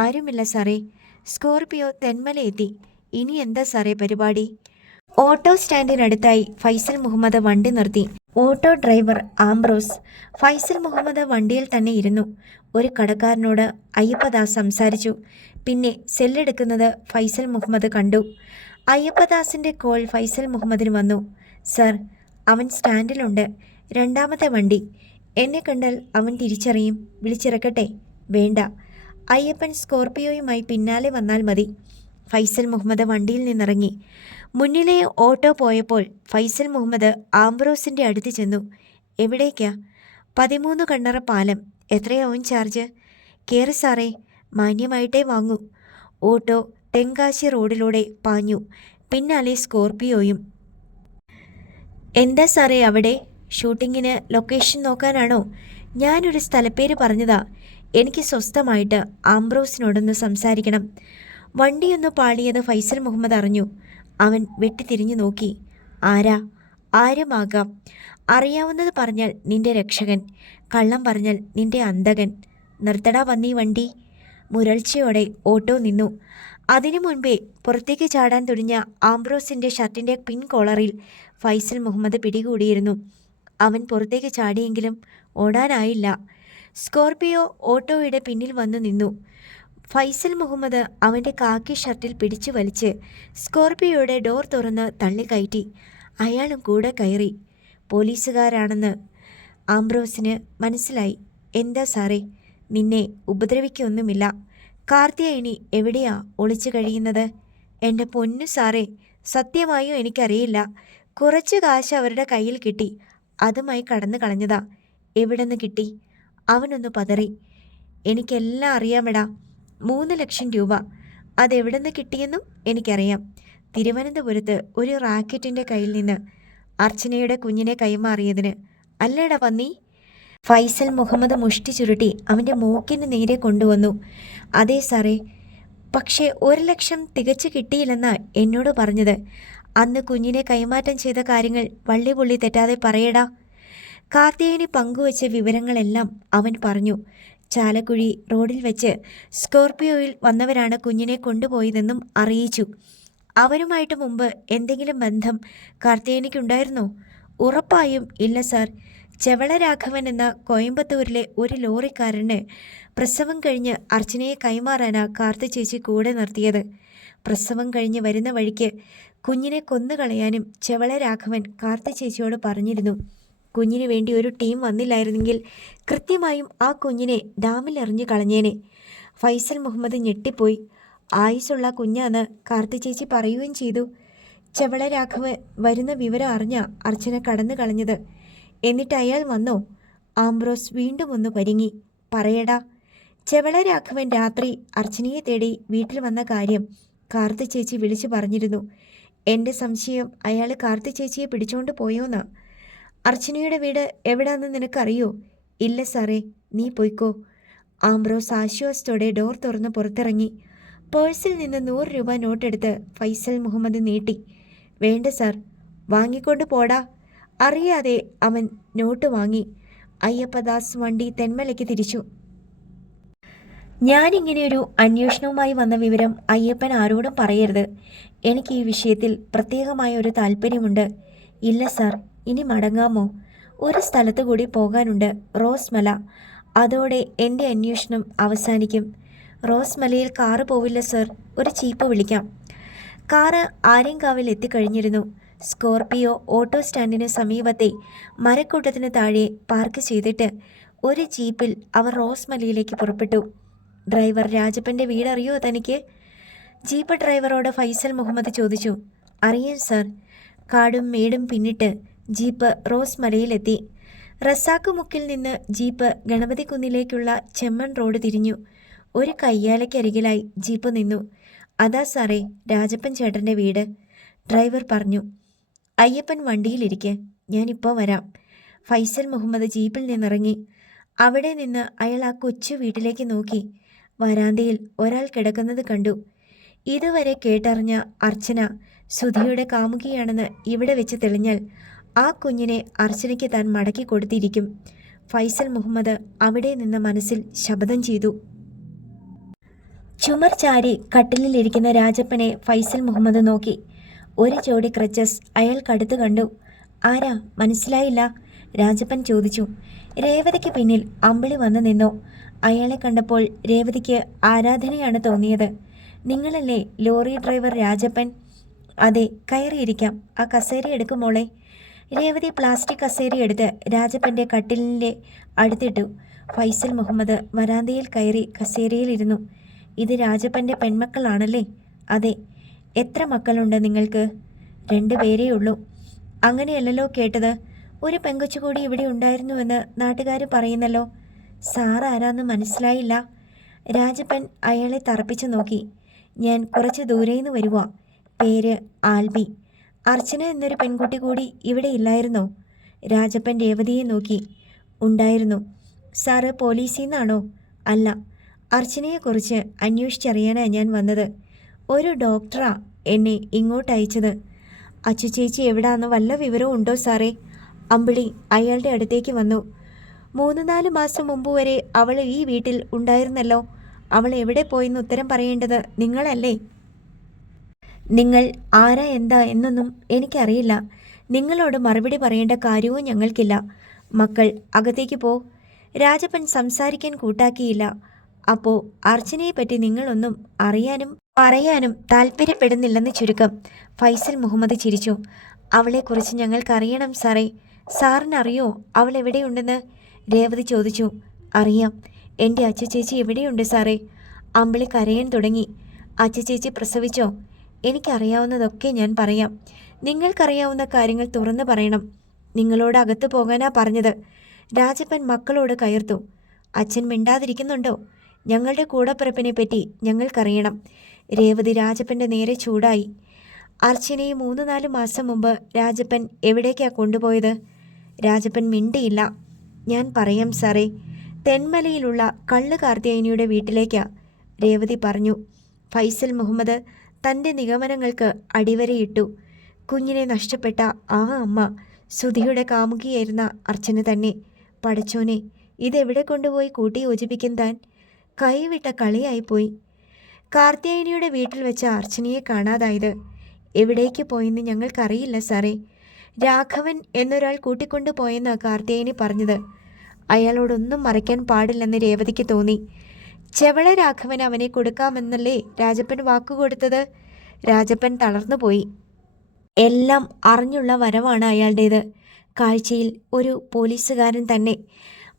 ആരുമില്ല സാറേ. സ്കോർപിയോ തെന്മല എത്തി. ഇനി എന്താ സാറേ പരിപാടി? ഓട്ടോ സ്റ്റാൻഡിനടുത്തായി ഫൈസൽ മുഹമ്മദ് വണ്ടി നിർത്തി. Auto driver Ambrose. Faisal Muhammad വണ്ടിയിൽ തന്നെ ഇരുന്നു. ഒരു കടക്കാരനോട് അയ്യപ്പദാസ് സംസാരിച്ചു. പിന്നെ സെല്ലെടുക്കുന്നത് ഫൈസൽ മുഹമ്മദ് കണ്ടു. അയ്യപ്പദാസിൻ്റെ കോൾ ഫൈസൽ മുഹമ്മദിന് വന്നു. സർ, അവൻ സ്റ്റാൻഡിലുണ്ട്. 2ാമത്തെ വണ്ടി. എന്നെ കണ്ടാൽ അവൻ തിരിച്ചറിയും. വിളിച്ചിറക്കട്ടെ? വേണ്ട. അയ്യപ്പൻ സ്കോർപിയോയുമായി പിന്നാലെ വന്നാൽ മതി. ഫൈസൽ മുഹമ്മദ് വണ്ടിയിൽ നിന്നിറങ്ങി. മുന്നിലെ ഓട്ടോ പോയപ്പോൾ ഫൈസൽ മുഹമ്മദ് ആംബ്രോസിൻ്റെ അടുത്ത് ചെന്നു. എവിടേക്കാ? 13 കണ്ണറ പാലം. എത്രയാവും ചാർജ്? കേറ് സാറേ, മാന്യമായിട്ടേ വാങ്ങൂ. ഓട്ടോ തെങ്കാശി റോഡിലൂടെ പാഞ്ഞു. പിന്നാലെ സ്കോർപിയോയും. എന്താ സാറേ അവിടെ? ഷൂട്ടിങ്ങിന് ലൊക്കേഷൻ നോക്കാനാണോ? ഞാനൊരു സ്ഥലപ്പേര് പറഞ്ഞതാ. എനിക്ക് സ്വസ്ഥമായിട്ട് ആംബ്രോസിനോടൊന്ന് സംസാരിക്കണം. വണ്ടിയൊന്ന് പാളിയത് ഫൈസൽ മുഹമ്മദ് അറിഞ്ഞു. അവൻ വെട്ടിത്തിരിഞ്ഞു നോക്കി. ആരാ? ആരുമാകാം. അറിയാവുന്നത് പറഞ്ഞാൽ നിന്റെ രക്ഷകൻ, കള്ളം പറഞ്ഞാൽ നിന്റെ അന്തകൻ. നിർത്തടാ വന്നീ വണ്ടി. മുരൾച്ചയോടെ ഓട്ടോ നിന്നു. അതിനു മുൻപേ പുറത്തേക്ക് ചാടാൻ തുനിഞ്ഞ ആംബ്രോസിൻ്റെ ഷർട്ടിൻ്റെ പിൻകോളറിൽ ഫൈസൽ മുഹമ്മദ് പിടികൂടിയിരുന്നു. അവൻ പുറത്തേക്ക് ചാടിയെങ്കിലും ഓടാനായില്ല. സ്കോർപിയോ ഓട്ടോയുടെ പിന്നിൽ വന്നു നിന്നു. ഫൈസൽ മുഹമ്മദ് അവൻ്റെ കാക്കി ഷർട്ടിൽ പിടിച്ചു വലിച്ച് സ്കോർപിയോയുടെ ഡോർ തുറന്ന് തള്ളിക്കയറ്റി. അയാളും കൂടെ കയറി. പോലീസുകാരാണെന്ന് ആംബ്രോസിന് മനസ്സിലായി. എന്താ സാറേ, നിന്നെ ഉപദ്രവിക്കൊന്നുമില്ല. കാർത്തിയായനി എവിടെയാ ഒളിച്ചു കഴിയുന്നത്? എൻ്റെ പൊന്നു സാറേ, സത്യമായും എനിക്കറിയില്ല. കുറച്ച് കാശ് അവരുടെ കയ്യിൽ കിട്ടി, അതുമായി കടന്നു കളഞ്ഞതാ. എവിടെ നിന്ന് കിട്ടി? അവനൊന്ന് പതറി. എനിക്കെല്ലാം അറിയാമെടാ. 3 ലക്ഷം രൂപ. അതെവിടെ നിന്ന് കിട്ടിയെന്നും എനിക്കറിയാം. തിരുവനന്തപുരത്ത് ഒരു റാക്കറ്റിൻ്റെ കയ്യിൽ നിന്ന് അർച്ചനയുടെ കുഞ്ഞിനെ കൈമാറിയതിന്. അല്ലേടാ പന്നി? ഫൈസൽ മുഹമ്മദ് മുഷ്ടി ചുരുട്ടി അവൻ്റെ മൂക്കിന് നേരെ കൊണ്ടുവന്നു. അതെ സാറേ, പക്ഷേ 1 ലക്ഷം തികച്ചു കിട്ടിയില്ലെന്നാ എന്നോട് പറഞ്ഞത്. അന്ന് കുഞ്ഞിനെ കൈമാറ്റം ചെയ്ത കാര്യങ്ങൾ വള്ളിപുള്ളി തെറ്റാതെ പറയടാ. കാർത്തികേയനി പങ്കുവച്ച വിവരങ്ങളെല്ലാം അവൻ പറഞ്ഞു. ചാലക്കുഴി റോഡിൽ വെച്ച് സ്കോർപിയോയിൽ വന്നവരാണ് കുഞ്ഞിനെ കൊണ്ടുപോയതെന്നും അറിയിച്ചു. അവരുമായിട്ട് മുമ്പ് എന്തെങ്കിലും ബന്ധം കാർത്തികേയനിക്കുണ്ടായിരുന്നോ? ഉറപ്പായും ഇല്ല സാർ. ചെവള രാഘവൻ എന്ന കോയമ്പത്തൂരിലെ ഒരു ലോറിക്കാരന് പ്രസവം കഴിഞ്ഞ് അർച്ചനയെ കൈമാറാനാ കാർത്തി ചേച്ചി കൂടെ നിർത്തിയത്. പ്രസവം കഴിഞ്ഞ് വരുന്ന വഴിക്ക് കുഞ്ഞിനെ കൊന്നുകളയാനും ചെവള രാഘവൻ കാർത്തി ചേച്ചിയോട് പറഞ്ഞിരുന്നു. കുഞ്ഞിന് വേണ്ടി ഒരു ടീം വന്നില്ലായിരുന്നെങ്കിൽ കൃത്യമായും ആ കുഞ്ഞിനെ ഡാമിൽ എറിഞ്ഞു കളഞ്ഞേനെ. ഫൈസൽ മുഹമ്മദ് ഞെട്ടിപ്പോയി. ആയുസുള്ള കുഞ്ഞാന്ന് കാർത്തി ചേച്ചി പറയുകയും ചെയ്തു. ചെവള രാഘവൻ വരുന്ന വിവരം അറിഞ്ഞ അർച്ചന കടന്നു കളഞ്ഞത്. എന്നിട്ട് അയാൾ വന്നോ? ആംബ്രോസ് വീണ്ടും ഒന്ന് പരിങ്ങി. പറയടാ. ചെവള രാഘവൻ രാത്രി അർച്ചനയെ തേടി വീട്ടിൽ വന്ന കാര്യം കാർത്തി ചേച്ചി വിളിച്ചു പറഞ്ഞിരുന്നു. എൻ്റെ സംശയം അയാൾ കാർത്തി ചേച്ചിയെ പിടിച്ചോണ്ട് പോയോന്നാ. അർച്ചനയുടെ വീട് എവിടാന്ന് നിനക്കറിയോ? ഇല്ല സാറേ, നീ പോയിക്കോ. ആംബ്രോസ് ആശ്വാസത്തോടെ ഡോർ തുറന്ന് പുറത്തിറങ്ങി. പേഴ്സിൽ നിന്ന് 100 രൂപ നോട്ടെടുത്ത് ഫൈസൽ മുഹമ്മദ് നീട്ടി. വേണ്ട സാർ, വാങ്ങിക്കൊണ്ട് പോടാ. അറിയാതെ അവൻ നോട്ട് വാങ്ങി. അയ്യപ്പദാസ് വണ്ടി തെന്മലയ്ക്ക് തിരിച്ചു. ഞാനിങ്ങനെയൊരു അന്വേഷണവുമായി വന്ന വിവരം അയ്യപ്പൻ ആരോടും പറയരുത്. എനിക്ക് ഈ വിഷയത്തിൽ പ്രത്യേകമായ ഒരു താല്പര്യമുണ്ട്. ഇല്ല സാർ, ഇനി മടങ്ങാമോ? ഒരു സ്ഥലത്ത് കൂടി പോകാനുണ്ട്, റോസ്മല. അതോടെ എൻ്റെ അന്വേഷണം അവസാനിക്കും. റോസ്മലയിൽ കാറ് പോവില്ല സർ, ഒരു ജീപ്പ് വിളിക്കാം. കാറ് ആര്യങ്കാവിൽ എത്തിക്കഴിഞ്ഞിരുന്നു. സ്കോർപിയോ ഓട്ടോ സ്റ്റാൻഡിന് സമീപത്തെ മരക്കൂട്ടത്തിന് താഴെ പാർക്ക് ചെയ്തിട്ട് ഒരു ജീപ്പിൽ അവർ റോസ്മലയിലേക്ക് പുറപ്പെട്ടു. ഡ്രൈവർ രാജപ്പൻ്റെ വീടറിയോ തനിക്ക്? ജീപ്പ് ഡ്രൈവറോട് ഫൈസൽ മുഹമ്മദ് ചോദിച്ചു. അറിയാം സർ. കാടും മേടും പിന്നിട്ട് ജീപ്പ് റോസ്മലയിലെത്തി. റസാക്ക് മുക്കിൽ നിന്ന് ജീപ്പ് ഗണപതി കുന്നിലേക്കുള്ള ചെമ്മൺ റോഡ് തിരിഞ്ഞു. ഒരു കയ്യാലയ്ക്കരികിലായി ജീപ്പ് നിന്നു. അതാ സാറേ രാജപ്പൻ ചേട്ടൻ്റെ വീട്, ഡ്രൈവർ പറഞ്ഞു. അയ്യപ്പൻ വണ്ടിയിലിരിക്കെ, ഞാനിപ്പോൾ വരാം. ഫൈസൽ മുഹമ്മദ് ജീപ്പിൽ നിന്നിറങ്ങി. അവിടെ നിന്ന് അയാൾ ആ കൊച്ചു വീട്ടിലേക്ക് നോക്കി. വരാന്തയിൽ ഒരാൾ കിടക്കുന്നത് കണ്ടു. ഇതുവരെ കേട്ടറിഞ്ഞ അർച്ചന സുധിയുടെ കാമുകിയാണെന്ന് ഇവിടെ വെച്ച് തെളിഞ്ഞാൽ ആ കുഞ്ഞിനെ അർച്ചനയ്ക്ക് താൻ മടക്കി കൊടുത്തിരിക്കും. ഫൈസൽ മുഹമ്മദ് അവിടെ നിന്ന് മനസ്സിൽ ശപഥം ചെയ്തു. ചുമർ ചാരി കട്ടിലിലിരിക്കുന്ന രാജപ്പനെ ഫൈസൽ മുഹമ്മദ് നോക്കി. ഒരു ജോഡി ക്രച്ചസ് അയാൾക്കടുത്ത് കണ്ടു. ആരാ, മനസ്സിലായില്ല? രാജപ്പൻ ചോദിച്ചു. രേവതിക്ക് പിന്നിൽ അമ്പിളി വന്നു നിന്നു. അയാളെ കണ്ടപ്പോൾ രേവതിക്ക് ആരാധനയാണ് തോന്നിയത്. നിങ്ങളല്ലേ ലോറി ഡ്രൈവർ രാജപ്പൻ? അതെ, കയറിയിരിക്കാം. ആ കസേര എടുക്കുമോളെ. രേവതി പ്ലാസ്റ്റിക് കസേര എടുത്ത് രാജപ്പൻ്റെ കട്ടിലിൻ്റെ അടുത്തിട്ടു. ഫൈസൽ മുഹമ്മദ് വരാന്തയിൽ കയറി കസേരയിലിരുന്നു. ഇത് രാജപ്പൻ്റെ പെൺമക്കളാണല്ലേ? അതെ. എത്ര മക്കളുണ്ട് നിങ്ങൾക്ക്? 2 പേരേ ഉള്ളൂ. അങ്ങനെയല്ലല്ലോ കേട്ടത്. ഒരു പെങ്കൊച്ചു കൂടി ഇവിടെ ഉണ്ടായിരുന്നുവെന്ന് നാട്ടുകാർ പറയുന്നല്ലോ. സാർ ആരാന്ന് മനസ്സിലായില്ല. രാജപ്പൻ അയാളെ തറപ്പിച്ചു നോക്കി. ഞാൻ കുറച്ച് ദൂരേന്ന് വരുവാ. പേര് ആൽബി. അർച്ചന എന്നൊരു പെൺകുട്ടി കൂടി ഇവിടെ ഇല്ലായിരുന്നോ? രാജപ്പൻ രേവതിയെ നോക്കി. ഉണ്ടായിരുന്നു. സാറ് പോലീസിൽ നിന്നാണോ? അല്ല, അർച്ചനയെക്കുറിച്ച് അന്വേഷിച്ചറിയാനാണ് ഞാൻ വന്നത്. ഒരു ഡോക്ടറാ എന്നെ ഇങ്ങോട്ട് അയച്ചത്. അച്ചു ചേച്ചി എവിടാന്ന് വല്ല വിവരവും ഉണ്ടോ സാറേ? അമ്പിളി അയാളുടെ അടുത്തേക്ക് വന്നു. 3-4 മാസം മുമ്പ് വരെ അവൾ ഈ വീട്ടിൽ ഉണ്ടായിരുന്നല്ലോ. അവൾ എവിടെ പോയെന്ന് ഉത്തരം പറയേണ്ടത് നിങ്ങളല്ലേ? നിങ്ങൾ ആരാ എന്താ എന്നൊന്നും എനിക്കറിയില്ല. നിങ്ങളോട് മറുപടി പറയേണ്ട കാര്യവും ഞങ്ങൾക്കില്ല. മക്കൾ അകത്തേക്ക് പോ. രാജപ്പൻ സംസാരിക്കാൻ കൂട്ടാക്കിയില്ല. അപ്പോ അർച്ചനയെപ്പറ്റി നിങ്ങളൊന്നും അറിയാനും പറയാനും താല്പര്യപ്പെടുന്നില്ലെന്ന് ചുരുക്കം. ഫൈസൽ മുഹമ്മദ് ചിരിച്ചു. അവളെക്കുറിച്ച് ഞങ്ങൾക്കറിയണം സാറേ. സാറിനറിയോ അവൾ എവിടെയുണ്ടെന്ന്? രേവതി ചോദിച്ചു. അറിയാം. എൻ്റെ അച്ചുചേച്ചി എവിടെയുണ്ട് സാറേ? അമ്പിളി കരയാൻ തുടങ്ങി. അച്ചുചേച്ചി പ്രസവിച്ചോ? എനിക്കറിയാവുന്നതൊക്കെ ഞാൻ പറയാം. നിങ്ങൾക്കറിയാവുന്ന കാര്യങ്ങൾ തുറന്നു പറയണം. നിങ്ങളോട് അകത്ത് പോകാനാ പറഞ്ഞത്. രാജപ്പൻ മക്കളോട് കയർത്തു. അച്ഛൻ മിണ്ടാതിരിക്കുന്നുണ്ടോ? ഞങ്ങളുടെ കൂടപ്പിറപ്പിനെ പറ്റി ഞങ്ങൾക്കറിയണം. രേവതി രാജപ്പൻ്റെ നേരെ ചൂടായി. അർച്ചനയെ 3-4 മാസം മുമ്പ് രാജപ്പൻ എവിടേക്കാ കൊണ്ടുപോയത്? രാജപ്പൻ മിണ്ടിയില്ല. ഞാൻ പറയാം സാറേ. തെന്മലയിലുള്ള കള്ള് കാർത്തിയായനിയുടെ വീട്ടിലേക്കാ, രേവതി പറഞ്ഞു. ഫൈസൽ മുഹമ്മദ് തൻ്റെ നിഗമനങ്ങൾക്ക് അടിവരയിട്ടു. കുഞ്ഞിനെ നഷ്ടപ്പെട്ട ആ അമ്മ സുധിയുടെ കാമുകിയായിരുന്ന അർച്ചന തന്നെ. പടച്ചോനെ, ഇതെവിടെ കൊണ്ടുപോയി കൂട്ടി യോജിപ്പിക്കും താൻ? കൈവിട്ട കളിയായിപ്പോയി. കാർത്തിയായനിയുടെ വീട്ടിൽ വെച്ച അർച്ചനയെ കാണാതായത്. എവിടേക്ക് പോയെന്ന് ഞങ്ങൾക്കറിയില്ല സാറേ. രാഘവൻ എന്നൊരാൾ കൂട്ടിക്കൊണ്ടു പോയെന്ന് കാർത്തിയായനി പറഞ്ഞത്. അയാളോടൊന്നും മറയ്ക്കാൻ പാടില്ലെന്ന് രേവതിക്ക് തോന്നി. ചെവള രാഘവൻ അവനെ കൊടുക്കാമെന്നല്ലേ രാജപ്പൻ വാക്കുകൊടുത്തത്? രാജപ്പൻ തളർന്നുപോയി. എല്ലാം അറിഞ്ഞുള്ള വരവാണ് അയാളുടേത്. കാഴ്ചയിൽ ഒരു പോലീസുകാരൻ തന്നെ.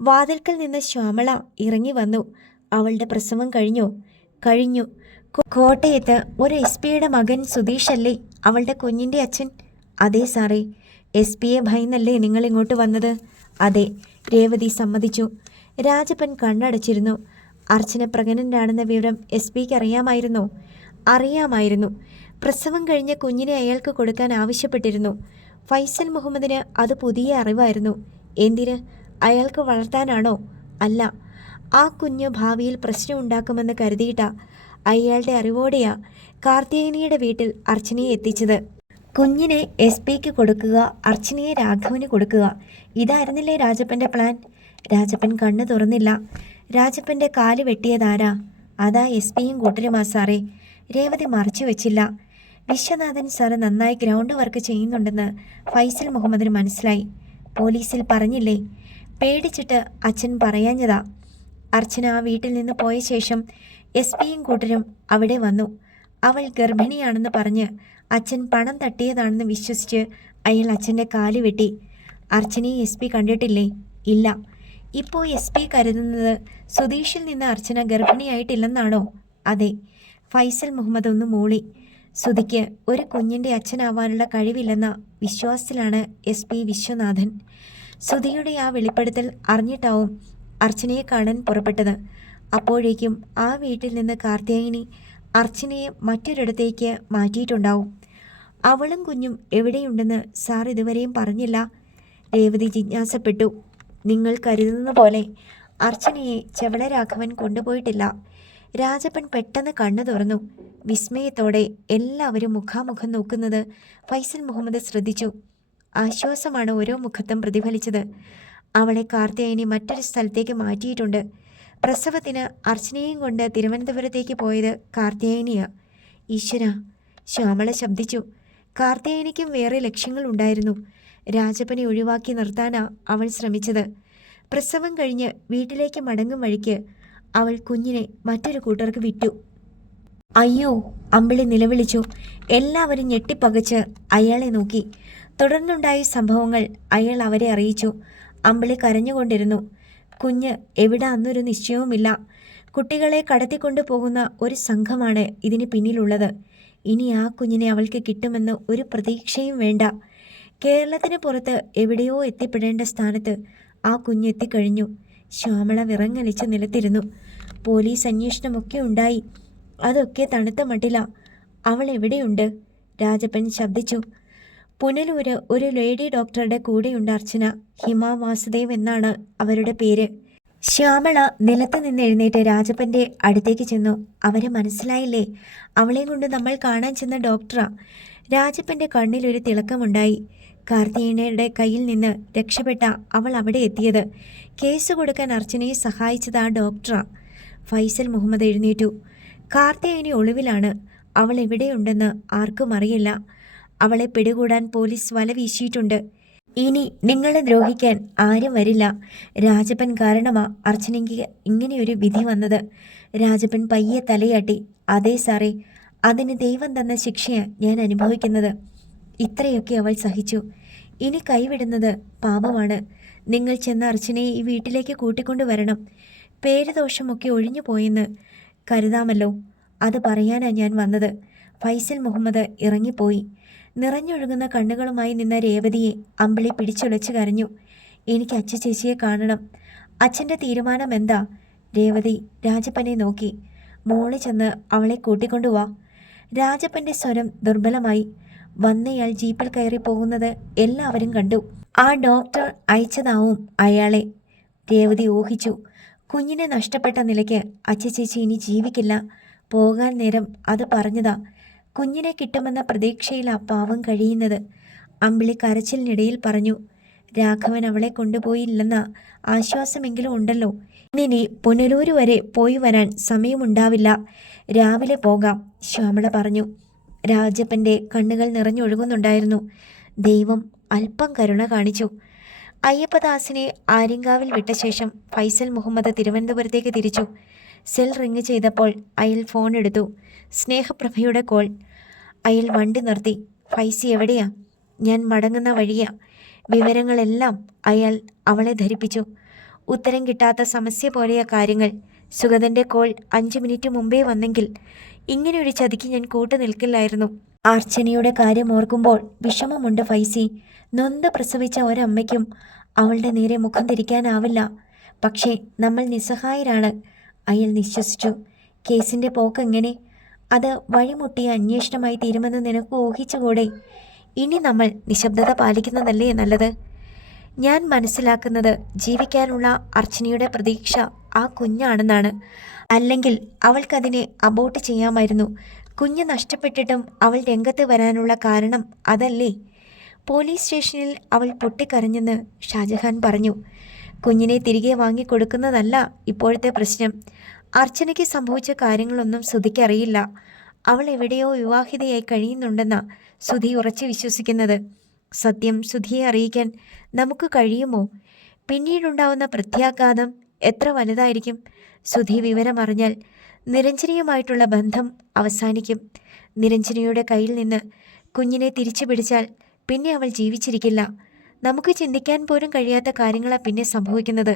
വാതിൽക്കൽ നിന്ന് ശ്യാമള ഇറങ്ങി വന്നു. അവളുടെ പ്രസവം കഴിഞ്ഞോ? കഴിഞ്ഞു. കോട്ടയത്ത് ഒരു SP-യുടെ മകൻ സുധീഷല്ലേ അവളുടെ കുഞ്ഞിൻ്റെ അച്ഛൻ? അതെ സാറേ. SP-യെ ഭയന്നല്ലേ നിങ്ങൾ ഇങ്ങോട്ട് വന്നത്? അതെ, രേവതി സമ്മതിച്ചു. രാജപ്പൻ കണ്ണടച്ചിരുന്നു. അർച്ചന പ്രഗ്നൻ്റാണെന്ന വിവരം SP-ക്ക് അറിയാമായിരുന്നോ? അറിയാമായിരുന്നു. പ്രസവം കഴിഞ്ഞ കുഞ്ഞിനെ അയാൾക്ക് കൊടുക്കാൻ ആവശ്യപ്പെട്ടിരുന്നു. ഫൈസൽ മുഹമ്മദിന് അത് പുതിയ അറിവായിരുന്നു. എന്തിന്? അയാൾക്ക് വളർത്താനാണോ? അല്ല, ആ കുഞ്ഞ് ഭാവിയിൽ പ്രശ്നം ഉണ്ടാക്കുമെന്ന് കരുതിയിട്ടാ. അയാളുടെ അറിവോടെയാ കാർത്തിയായനിയുടെ വീട്ടിൽ അർച്ചനയെ എത്തിച്ചത്. കുഞ്ഞിനെ SP-ക്ക് കൊടുക്കുക, അർച്ചനയെ രാഘവന് കൊടുക്കുക. ഇതായിരുന്നില്ലേ രാജപ്പൻ്റെ പ്ലാൻ? രാജപ്പൻ കണ്ണു തുറന്നില്ല. രാജപ്പൻ്റെ കാല് വെട്ടിയതാരാ? അതാ SP-യും കൂട്ടരുമാ സാറേ. രേവതി മറച്ചു വെച്ചില്ല. വിശ്വനാഥൻ സാറ് നന്നായി ഗ്രൗണ്ട് വർക്ക് ചെയ്യുന്നുണ്ടെന്ന് ഫൈസൽ മുഹമ്മദിന് മനസ്സിലായി. പോലീസിൽ പറഞ്ഞില്ലേ? പേടിച്ചിട്ട് അച്ഛൻ പറയാഞ്ഞതാ. അർച്ചന ആ വീട്ടിൽ നിന്ന് പോയ ശേഷം SP-യും കൂട്ടരും അവിടെ വന്നു. അവൾ ഗർഭിണിയാണെന്ന് പറഞ്ഞ് അച്ഛൻ പണം തട്ടിയതാണെന്ന് വിശ്വസിച്ച് അയാൾ അച്ഛൻ്റെ കാല് വെട്ടി. അർച്ചനയെ SP കണ്ടിട്ടില്ലേ? ഇല്ല. ഇപ്പോൾ SP കരുതുന്നത് സുധീഷിൽ നിന്ന് അർച്ചന ഗർഭിണിയായിട്ടില്ലെന്നാണോ? അതെ. ഫൈസൽ മുഹമ്മദ് ഒന്ന് മൂളി. സുധിക്ക് ഒരു കുഞ്ഞിൻ്റെ അച്ഛനാവാനുള്ള കഴിവില്ലെന്ന വിശ്വാസത്തിലാണ് SP വിശ്വനാഥൻ. സുധിയുടെ ആ വെളിപ്പെടുത്തൽ അറിഞ്ഞിട്ടാവും അർച്ചനയെ കാണാൻ പുറപ്പെട്ടത്. അപ്പോഴേക്കും ആ വീട്ടിൽ നിന്ന് കാർത്തിയായനി അർച്ചനയെ മറ്റൊരിടത്തേക്ക് മാറ്റിയിട്ടുണ്ടാവും. അവളും കുഞ്ഞും എവിടെയുണ്ടെന്ന് സാർ ഇതുവരെയും പറഞ്ഞില്ല. രേവതി ജിജ്ഞാസപ്പെട്ടു. നിങ്ങൾ കരുതുന്ന പോലെ അർച്ചനയെ ചെവള രാഘവൻ കൊണ്ടുപോയിട്ടില്ല. രാജപ്പൻ പെട്ടെന്ന് കണ്ണു തുറന്നു. വിസ്മയത്തോടെ എല്ലാവരും മുഖാമുഖം നോക്കുന്നത് ഫൈസൽ മുഹമ്മദ് ശ്രദ്ധിച്ചു. ആശ്വാസമാണ് ഓരോ മുഖത്തും പ്രതിഫലിച്ചത്. അവളെ കാർത്തിയായനി മറ്റൊരു സ്ഥലത്തേക്ക് മാറ്റിയിട്ടുണ്ട്. പ്രസവത്തിന് അർച്ചനയും കൊണ്ട് തിരുവനന്തപുരത്തേക്ക് പോയത് കാർത്തിയായനിയാ. ഈശ്വര, ശ്യാമള ശബ്ദിച്ചു. കാർത്തിയായനിക്കും വേറെ ലക്ഷ്യങ്ങളുണ്ടായിരുന്നു. രാജപ്പനെ ഒഴിവാക്കി നിർത്താനാ അവൾ ശ്രമിച്ചത്. പ്രസവം കഴിഞ്ഞ് വീട്ടിലേക്ക് മടങ്ങും വഴിക്ക് അവൾ കുഞ്ഞിനെ മറ്റൊരു കൂട്ടർക്ക് വിറ്റു. അയ്യോ, അമ്പിളി നിലവിളിച്ചു. എല്ലാവരും ഞെട്ടിപ്പകച്ച് അയാളെ നോക്കി. തുടർന്നുണ്ടായ സംഭവങ്ങൾ അയാൾ അവരെ അറിയിച്ചു. അമ്പിളി കരഞ്ഞുകൊണ്ടിരുന്നു. കുഞ്ഞ് എവിടാന്നൊരു നിശ്ചയവുമില്ല. കുട്ടികളെ കടത്തിക്കൊണ്ടു പോകുന്ന ഒരു സംഘമാണ് ഇതിന് പിന്നിലുള്ളത്. ഇനി ആ കുഞ്ഞിനെ അവൾക്ക് കിട്ടുമെന്ന് ഒരു പ്രതീക്ഷയും വേണ്ട. കേരളത്തിന് പുറത്ത് എവിടെയോ എത്തിപ്പെടേണ്ട സ്ഥാനത്ത് ആ കുഞ്ഞെത്തിക്കഴിഞ്ഞു. ശ്യാമള വിറങ്ങലിച്ച് നിലത്തിരുന്നു. പോലീസ് അന്വേഷണമൊക്കെ ഉണ്ടായി. അതൊക്കെ തണുത്ത മട്ടില. അവൾ എവിടെയുണ്ട്? രാജപ്പൻ ശബ്ദിച്ചു. പുനലൂര് ഒരു ലേഡി ഡോക്ടറുടെ കൂടെയുണ്ട് അർച്ചന. ഹിമ വാസുദേവ് എന്നാണ് അവരുടെ പേര്. ശ്യാമള നിലത്ത് നിന്ന് എഴുന്നേറ്റ് രാജപ്പൻ്റെ അടുത്തേക്ക് ചെന്നു. അവരെ മനസ്സിലായില്ലേ? അവളെയും കൊണ്ട് നമ്മൾ കാണാൻ ചെന്ന ഡോക്ടറാ. രാജപ്പൻ്റെ കണ്ണിലൊരു തിളക്കമുണ്ടായി. കാർത്തികേയനയുടെ കയ്യിൽ നിന്ന് രക്ഷപ്പെട്ട അവൾ അവിടെ എത്തിയത്. കേസ് കൊടുക്കാൻ അർച്ചനയെ സഹായിച്ചത് ആ ഡോക്ടറാ. ഫൈസൽ മുഹമ്മദ് എഴുന്നേറ്റു. കാർത്തിയായനി ഒളിവിലാണ്. അവൾ എവിടെയുണ്ടെന്ന് ആർക്കും അറിയില്ല. അവളെ പിടികൂടാൻ പോലീസ് വല വീശിയിട്ടുണ്ട്. ഇനി നിങ്ങളെ ദ്രോഹിക്കാൻ ആരും വരില്ല. രാജപ്പൻ കാരണമാ അർച്ചനയ്ക്ക് ഇങ്ങനെയൊരു വിധി വന്നത്. രാജപ്പൻ പയ്യെ തലയാട്ടി. അതെ സാറേ, അതിന് ദൈവം തന്ന ശിക്ഷയാണ് ഞാൻ അനുഭവിക്കുന്നത്. ഇത്രയൊക്കെ അവൾ സഹിച്ചു. ഇനി കൈവിടുന്നത് പാപമാണ്. നിങ്ങൾ ചെന്ന അർച്ചനയെ ഈ വീട്ടിലേക്ക് കൂട്ടിക്കൊണ്ടുവരണം. പേരുദോഷമൊക്കെ ഒഴിഞ്ഞു പോയെന്ന് കരുതാമല്ലോ. അത് പറയാനാ ഞാൻ വന്നത്. ഫൈസൽ മുഹമ്മദ് ഇറങ്ങിപ്പോയി. നിറഞ്ഞൊഴുകുന്ന കണ്ണുകളുമായി നിന്ന രേവതിയെ അമ്പിളി പിടിച്ചുലച്ച് കരഞ്ഞു. എനിക്ക് അച്ഛ ചേച്ചിയെ കാണണം. അച്ഛൻ്റെ തീരുമാനം എന്താ? രേവതി രാജപ്പനെ നോക്കി. മോളെ ചെന്ന് അവളെ കൂട്ടിക്കൊണ്ടുവാ. രാജപ്പൻ്റെ സ്വരം ദുർബലമായി. വന്നയാൾ ജീപ്പിൽ കയറി പോകുന്നത് എല്ലാവരും കണ്ടു. ആ ഡോക്ടർ അയച്ചതാവും അയാളെ, രേവതി ഊഹിച്ചു. കുഞ്ഞിനെ നഷ്ടപ്പെട്ട നിലയ്ക്ക് അച്ഛ ചേച്ചി ഇനി ജീവിക്കില്ല. പോകാൻ നേരം അത് പറഞ്ഞതാ. കുഞ്ഞിനെ കിട്ടുമെന്ന പ്രതീക്ഷയിലാ പാവം കഴിയുന്നത്. അമ്പിളി കരച്ചിലിനിടയിൽ പറഞ്ഞു. രാഘവൻ അവളെ കൊണ്ടുപോയില്ലെന്ന ആശ്വാസമെങ്കിലും ഉണ്ടല്ലോ. ഇനി പുനലൂര് വരെ പോയി വരാൻ സമയമുണ്ടാവില്ല. രാവിലെ പോകാം, ശ്യാമള പറഞ്ഞു. രാജപ്പൻ്റെ കണ്ണുകൾ നിറഞ്ഞൊഴുകുന്നുണ്ടായിരുന്നു. ദൈവം അല്പം കരുണ കാണിച്ചു. അയ്യപ്പദാസിനെ ആര്യങ്കാവിൽ വിട്ട ശേഷം ഫൈസൽ മുഹമ്മദ് തിരുവനന്തപുരത്തേക്ക് തിരിച്ചു. സെൽ റിങ് ചെയ്തപ്പോൾ അയാൾ ഫോൺ എടുത്തു. സ്നേഹപ്രഭയുടെ കോൾ. അയാൾ വണ്ടി നിർത്തി. ഫൈസി എവിടെയാ? ഞാൻ മടങ്ങുന്ന വഴിയാ. വിവരങ്ങളെല്ലാം അയാൾ അവളെ ധരിപ്പിച്ചു. ഉത്തരം കിട്ടാത്ത സമസ്യ പോലെയാ കാര്യങ്ങൾ. സുഗതൻ്റെ കോൾ 5 മിനിറ്റ് മുമ്പേ വന്നെങ്കിൽ ഇങ്ങനെയൊരു ചതിക്ക് ഞാൻ കൂട്ടു നിൽക്കില്ലായിരുന്നു. അർച്ചനയുടെ കാര്യം ഓർക്കുമ്പോൾ വിഷമമുണ്ട് ഫൈസി. നൊന്ത് പ്രസവിച്ച ഒരമ്മയ്ക്കും അവളുടെ നേരെ മുഖം തിരിക്കാനാവില്ല. പക്ഷേ നമ്മൾ നിസ്സഹായരാണ്. അയാൾ നിശ്വസിച്ചു. കേസിൻ്റെ പോക്കെങ്ങനെ? അത് വഴിമുട്ടിയ അന്വേഷണമായി തീരുമെന്ന് നിനക്ക് ഊഹിച്ചുകൂടെ? ഇനി നമ്മൾ നിശബ്ദത പാലിക്കുന്നതല്ലേ നല്ലത്? ഞാൻ മനസ്സിലാക്കുന്നത് ജീവിക്കാനുള്ള അർച്ചനയുടെ പ്രതീക്ഷ ആ കുഞ്ഞാണെന്നാണ്. അല്ലെങ്കിൽ അവൾക്കതിനെ അബോർട്ട് ചെയ്യാമായിരുന്നു. കുഞ്ഞ് നഷ്ടപ്പെട്ടിട്ടും അവൾ രംഗത്ത് വരാനുള്ള കാരണം അതല്ലേ? പോലീസ് സ്റ്റേഷനിൽ അവൾ പൊട്ടിക്കരഞ്ഞെന്ന് ഷാജഹാൻ പറഞ്ഞു. കുഞ്ഞിനെ തിരികെ വാങ്ങിക്കൊടുക്കുന്നതല്ല ഇപ്പോഴത്തെ പ്രശ്നം. അർച്ചനയ്ക്ക് സംഭവിച്ച കാര്യങ്ങളൊന്നും സുധിക്കറിയില്ല. അവൾ എവിടെയോ വിവാഹിതയായി കഴിയുന്നുണ്ടെന്ന സുധി ഉറച്ചു വിശ്വസിക്കുന്നത്. സത്യം സുധിയെ അറിയിക്കാൻ നമുക്ക് കഴിയുമോ? പിന്നീടുണ്ടാവുന്ന പ്രത്യാഘാതം എത്ര വലുതായിരിക്കും? സുധി വിവരമറിഞ്ഞാൽ നിരഞ്ജനയുമായിട്ടുള്ള ബന്ധം അവസാനിക്കും. നിരഞ്ജനയുടെ കയ്യിൽ നിന്ന് കുഞ്ഞിനെ തിരിച്ചു പിടിച്ചാൽ പിന്നെ അവൾ ജീവിച്ചിരിക്കില്ല. നമുക്ക് ചിന്തിക്കാൻ പോലും കഴിയാത്ത കാര്യങ്ങളാണ് പിന്നെ സംഭവിക്കുന്നത്.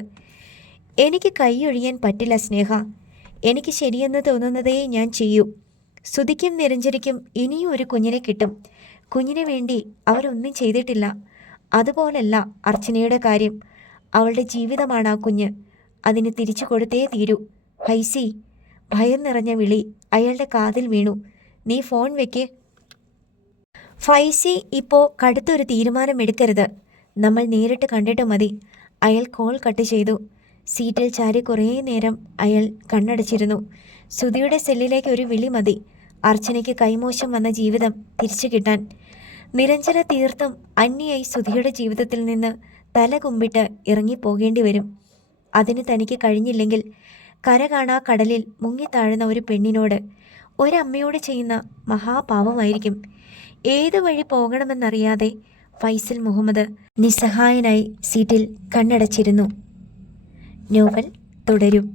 എനിക്ക് കൈയൊഴിയാൻ പറ്റില്ല സ്നേഹ. എനിക്ക് ശരിയെന്ന് തോന്നുന്നതേ ഞാൻ ചെയ്യൂ. സുധിക്കും നിരഞ്ജനയ്ക്കും ഇനിയും ഒരു കുഞ്ഞിനെ കിട്ടും. കുഞ്ഞിന് വേണ്ടി അവരൊന്നും ചെയ്തിട്ടില്ല. അതുപോലല്ല അർച്ചനയുടെ കാര്യം. അവളുടെ ജീവിതമാണ് ആ കുഞ്ഞ്. അതിന് തിരിച്ചു കൊടുത്തേ തീരൂ. ഫൈസി. ഭയം നിറഞ്ഞ വിളി അയാളുടെ കാതിൽ വീണു. നീ ഫോൺ വെക്ക്. ഫൈസി, ഇപ്പോൾ കടുത്തൊരു തീരുമാനമെടുക്കരുത്. നമ്മൾ നേരിട്ട് കണ്ടിട്ട് മതി. അയാൾ കോൾ കട്ട് ചെയ്തു. സീറ്റിൽ ചാരി കുറേ നേരം അയാൾ കണ്ണടച്ചിരുന്നു. സുധിയുടെ സെല്ലിലേക്ക് ഒരു വിളി മതി. അർച്ചനയ്ക്ക് കൈമോശം വന്ന ജീവിതം തിരിച്ചു കിട്ടാൻ. നിരഞ്ജന തീർത്തും അന്യയായി സുധിയുടെ ജീവിതത്തിൽ നിന്ന് തല കുമ്പിട്ട് ഇറങ്ങിപ്പോകേണ്ടി വരും. അതിന് തനിക്ക് കഴിഞ്ഞില്ലെങ്കിൽ കര കാണാ കടലിൽ മുങ്ങിത്താഴുന്ന ഒരു പെണ്ണിനോട്, ഒരമ്മയോട് ചെയ്യുന്ന മഹാപാപമായിരിക്കും. ഏതു വഴി പോകണമെന്നറിയാതെ ഫൈസൽ മുഹമ്മദ് നിസ്സഹായനായി സീറ്റിൽ കണ്ണടച്ചിരുന്നു. നോവൽ തുടരും.